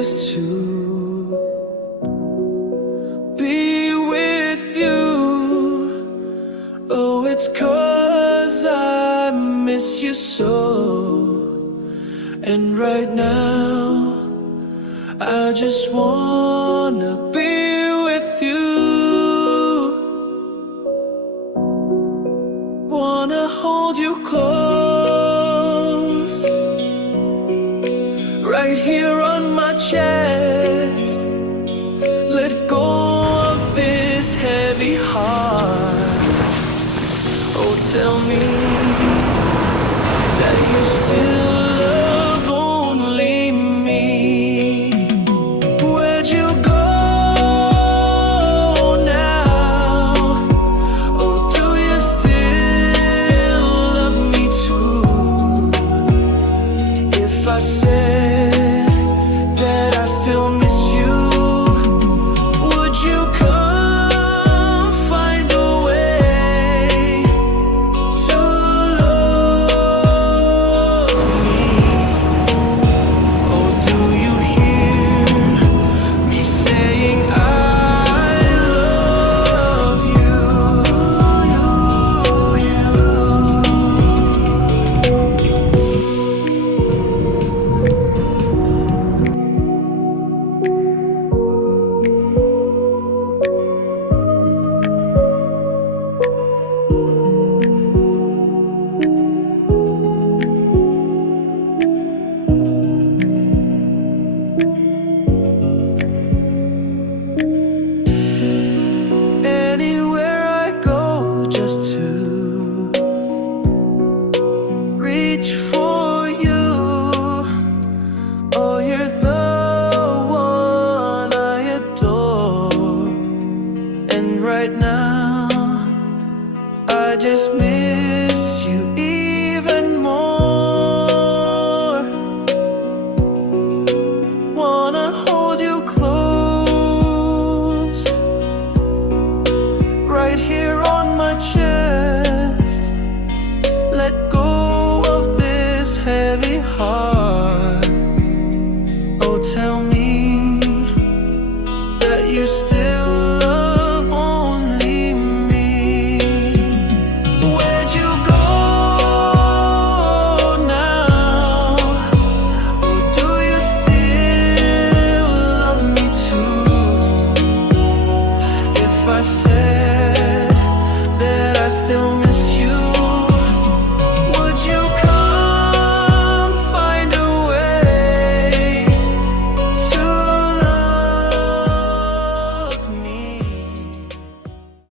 just to be with you. Oh, it's 'cause I miss you so. And right now I just wanna be with you. Wanna hold you close, right here on my chest. Let go of this heavy heart. Oh, tell me that you still love only me. Where'd you go now? Oh, do you still love me too? If I said that I still miss you, would you come find a way to love me? Oh, do you hear me saying I love you? Anywhere I go just to reach for you. Oh, you're the one I adore. And right now I just miss you even more. Wanna hold you close, right here on my chest. Let go of this heavy heart. Oh, tell me that you still love only me. Where'd you go now? Oh, do you still love me too? If I said that I still miss